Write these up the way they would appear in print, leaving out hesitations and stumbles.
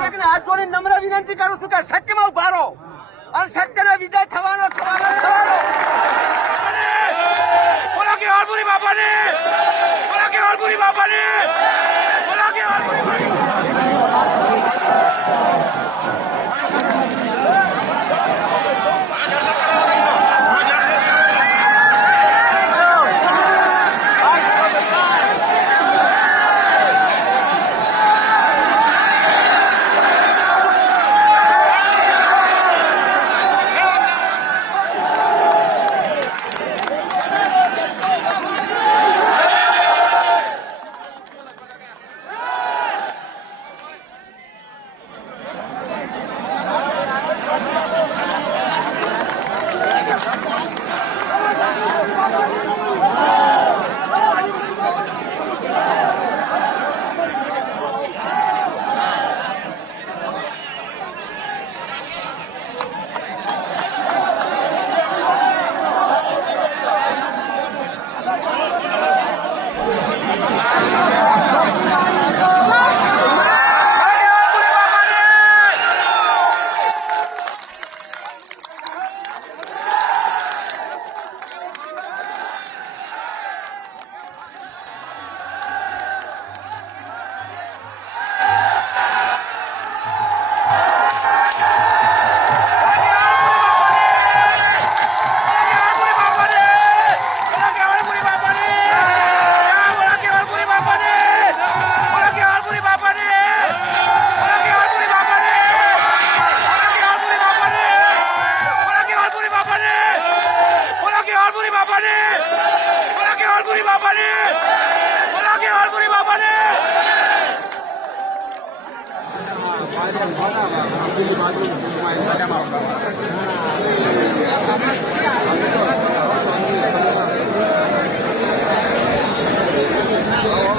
દરેકને હાથ જોડી નમ્ર વિનંતી કરું છું કે સત્યમાં ઉભા રહો અને સત્યનો વિજય થવાનો. બોલો કે હરપુરી બાપાને, બોલો કે હરપુરી બાપાને, બોલો કે હરપુરી બાપાને.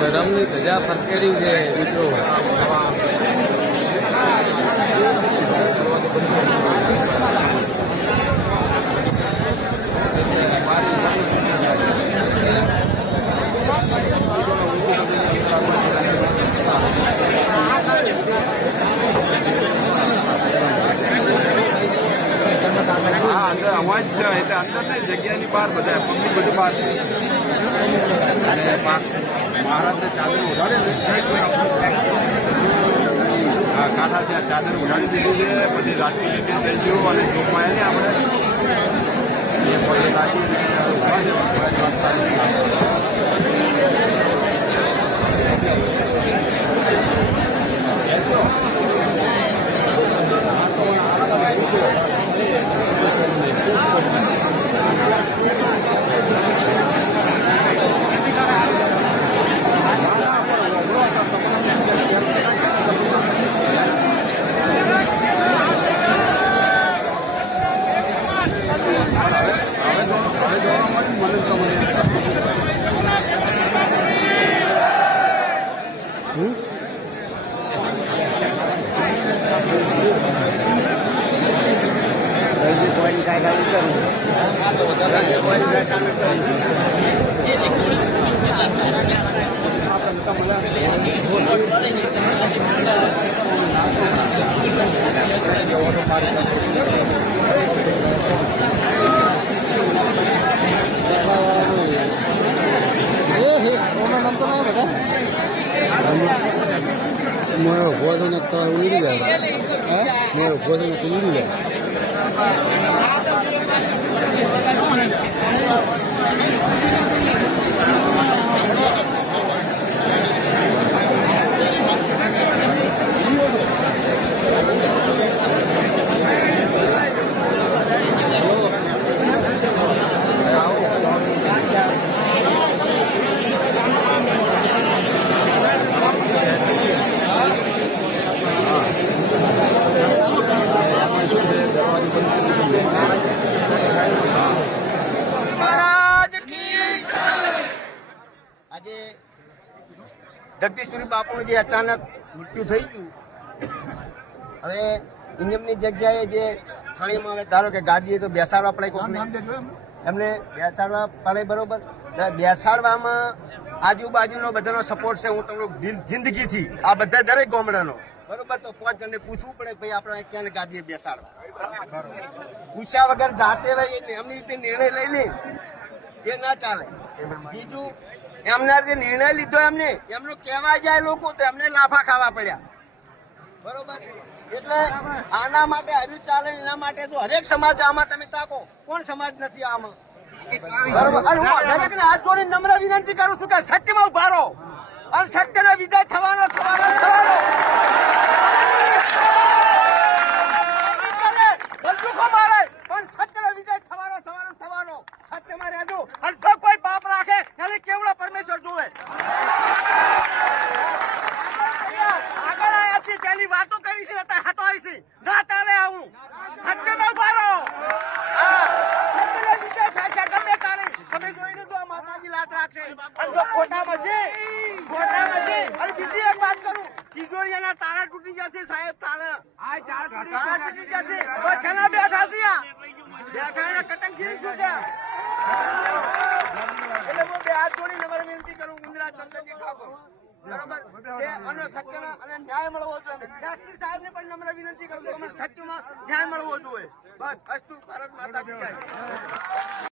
ધરમની ધજા ફરકેડી છે મિત્રો. અવાજ છે એટલે અંદરની જગ્યાની બહાર બધા પબ્લિક બધું બહાર છે અને મહારાજને ચાદર ઉડાડે છે. કાંઠા ત્યાં ચાદર ઉડાડી દીધી છે. પછી રાજકીય જજો અને જોપાયા ને આપણે એ પગે લાગી મારો ભોજન ઉડી જાય, મારો ભોજન ઉડી જાય. જગદીશપુરી બાપુનું જે અચાનક મૃત્યુ થઈ ગયું, હવે નિયમની જગ્યાએ જે થાળીમાં હવે ધારો કે ગાદીએ તો બેસાડવા પડે, કોઈને એમને બેસાડવા પડે. બરોબર, બેસાડવામાં આજુબાજુનો બધાનો સપોર્ટ છે. હું તમને જિંદગીથી આ બધા દરેક ગામડાનો બરોબર, તો 5 જણને પૂછવું પડે ભાઈ આપણે ક્યાં ગાદીએ બેસાડવા. પૂછ્યા વગર જાતે ભાઈ એમની રીતે નિર્ણય લઈ લે એ ના ચાલે. બીજું એમના જે નિર્ણય લીધો એમનું કહેવાય જાય લોકો તો એમને લાફા ખાવા પડ્યા. બરોબર, એટલે આના માટે હજુ ચાલે, એના માટે તો હરેક સમાજ આમાં તમે તાકો, કોણ સમાજ નથી આમાં? બરોબર, અને હું દરેકને હાથ જોડીને નમ્ર વિનંતી કરું છું કે સત્યમાં ઉભા રહો અને સત્યનો વિજય થવાનો. બંદૂકો મારે પણ સત્યનો વિજય થવાનો. સત્યમાં રહેજો અને જો કોઈ પાપ રાખે એને કેવડો પરમેશ્વર જોવે. આગળ આવ્યા છીએ, પેલી વાતો કરી છે, હતો આવી છે, ના ચાલે આવું. સત્યમાં ઉભા રહો. સત્યનો વિજય થાય છે ગમે તારે. તમે જોઈને જો માતાજી લાત રાખશે અને જો ખોટામાં છે. અને બીજી એક વાત કરું, તિજોરીના તાળા તૂટી જશે સાહેબ. તાળા તૂટી જશે. બસ એના બેઠા છે, બેઠા કટંગીરી શું છે? એટલે હું બે હાથ જોડી નમ્ર વિનંતી કરું ઉંદરા ચંદ્રજી ઠાકોર, બરોબર, અને સત્યના અને ન્યાય મળવો જોઈએ. એસપી સાહેબને પણ નમ્ર વિનંતી કરું છું, સત્યમાં ન્યાય મળવો જોઈએ. બસ અસ્તુ ભારત માતા કી જય.